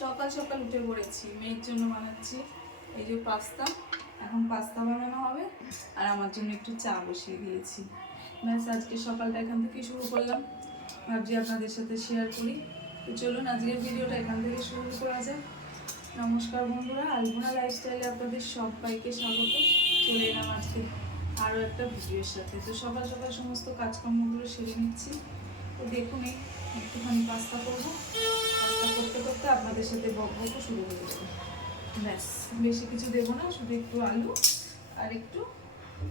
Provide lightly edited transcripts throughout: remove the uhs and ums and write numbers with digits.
সকাল সকাল উঠে পড়েছি, মেয়ের জন্য বানাচ্ছি এই যে পাস্তা। এখন পাস্তা বানানো হবে আর আমার জন্য একটু চা বসিয়ে দিয়েছি। ব্যাস আজকে সকালটা এখান থেকে শুরু করলাম, ভাবছি আপনাদের সাথে শেয়ার করি। তো চলুন আজকের ভিডিওটা এখান থেকে শুরু করা যায়। নমস্কার বন্ধুরা, আলপনা লাইফস্টাইলে আপনাদের সবাইকে স্বাগত। চলে এলাম আজকে আরও একটা ভিডিওর সাথে। তো সকাল সকাল সমস্ত কাজকর্মগুলো সেরে নিচ্ছি। তো দেখুন এই একটুখানি পাস্তা করবো, পাস্তা করতে করতে আপনাদের সাথে বকবকও শুরু হয়ে যাবে। ব্যাস বেশি কিছু দেবো না, শুধু একটু আলু আর একটু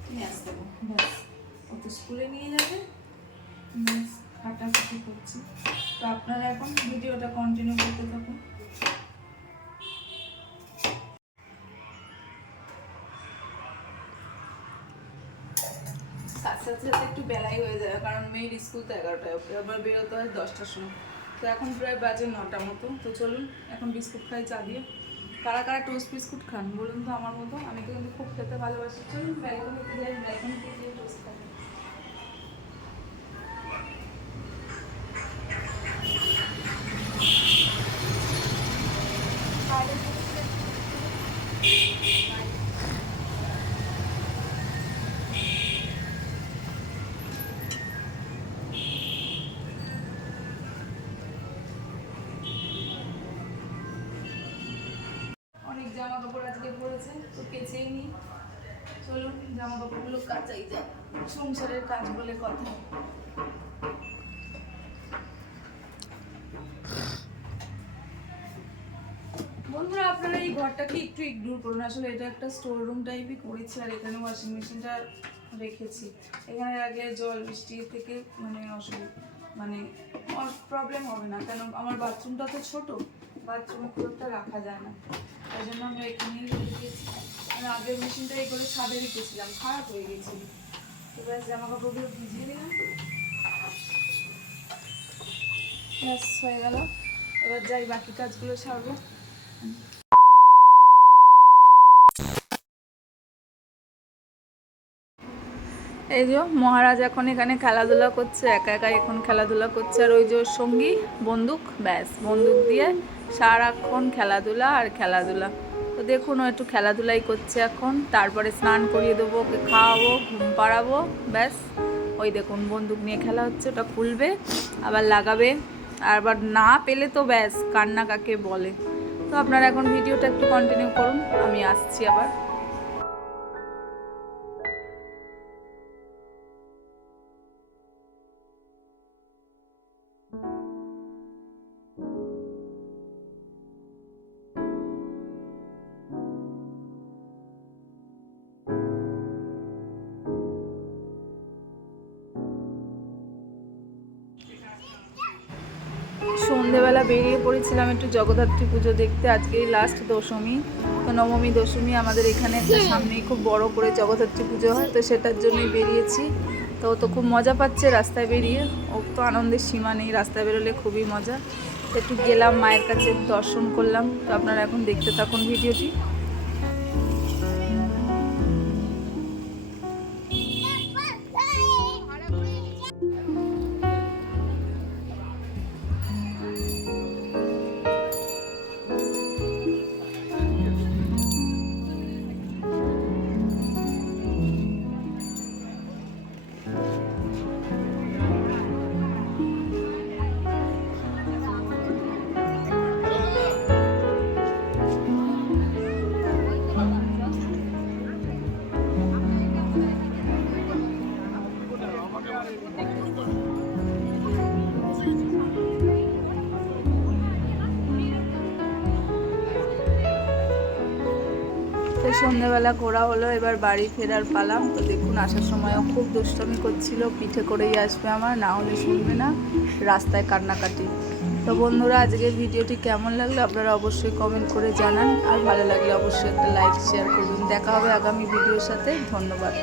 পেঁয়াজ দেবো, ব্যাস ও তো স্কুলে নিয়ে যাবে। ব্যাস কাটাকুটি করছি। তো আপনারা এখন ভিডিওটা কন্টিনিউ করতে থাকুন। সাথে সাথে একটু বেলাই হয়ে যাবে, কারণ মেয়ের স্কুল তো 11টায়, ওকে আবার বেরোতে হয় 10টার সময়। তো এখন প্রায় বাজে 9টা মতো। তো চলুন এখন বিস্কুট খাই চা দিয়ে। কারা কারা টোস্ট বিস্কুট খান বলুন তো আমার মতো? আমি তো কিন্তু খুব খেতে ভালোবাসি। চলুন ব্যালকনিতে যাই, ব্যালকনিতে গিয়ে টোস্ট খাই। অনেক জামা কাপড় আজকে পরেছে, তো কেচেই নি। চলুন জামা কাপড়গুলো কাচাই যায়, সংসারের কাজ বলে কথা। বন্ধুরা আপনারা এই ঘরটাকে একটু ইগনোর করুন, আসলে এটা একটা স্টোর রুম টাইপই করেছি আর এখানে ওয়াশিং মেশিনটা রেখেছি। এখানে আগে জল বৃষ্টি থেকে মানে প্রবলেম হবে না, কেন আমার বাথরুমটা তো ছোট, বাথরুমে খুব একটা রাখা যায় না, তাই জন্য আমরা এখানেই রেখেছি। আর আগের মেশিনটা এই করে ছাদে রেখেছিলাম, খারাপ হয়ে গেছিল। তো ব্যাস জামা কাপড়গুলো ভিজিয়ে দিলাম, ব্যাস হয়ে গেল। এবার যাই বাকি কাজগুলো সারবো। এই যে মহারাজ এখন এখানে খেলাধুলা করছে, একা একা এখন খেলাধুলা করছে। আর ওই যে ওর সঙ্গী বন্দুক, ব্যাস বন্দুক দিয়ে সারাক্ষণ খেলাধুলা আর খেলাধুলা। তো দেখুন ও একটু খেলাধুলাই করছে এখন, তারপরে স্নান করিয়ে দেবো, ওকে খাওয়াবো, ঘুম পাড়াবো, ব্যাস। ওই দেখুন বন্দুক নিয়ে খেলা হচ্ছে, ওটা খুলবে আবার লাগাবে, আর আবার না পেলে তো ব্যাস কান্না কাকে বলে। তো আপনারা এখন ভিডিওটা একটু কন্টিনিউ করুন, আমি আসছি আবার। সন্ধেবেলা বেরিয়ে পড়েছিলাম একটু জগদ্ধাত্রী পুজো দেখতে। আজকেই লাস্ট দশমী, তো নবমী দশমী আমাদের এখানে একটা সামনেই খুব বড় করে জগদ্ধাত্রী পুজো হয়, তো সেটার জন্যই বেরিয়েছি। তো ও তো খুব মজা পাচ্ছে রাস্তায় বেরিয়ে, ও তো আনন্দের সীমা নেই, রাস্তায় বেরোলে খুবই মজা। তো একটু গেলাম মায়ের কাছে, দর্শন করলাম। তো আপনারা এখন দেখতে থাকুন ভিডিওটি। তো সন্ধ্যেবেলা ঘোরা হলো, এবার বাড়ি ফেরার পালাম। তো দেখুন আসার সময়ও খুব দুষ্টমি করছিল, পিঠে করেই আসবে আমার, না হলে শুনবে না, রাস্তায় কান্নাকাটি। তো বন্ধুরা আজকের ভিডিওটি কেমন লাগলো আপনারা অবশ্যই কমেন্ট করে জানান, আর ভালো লাগলে অবশ্যই একটা লাইক শেয়ার করুন। দেখা হবে আগামী ভিডিওর সাথে, ধন্যবাদ।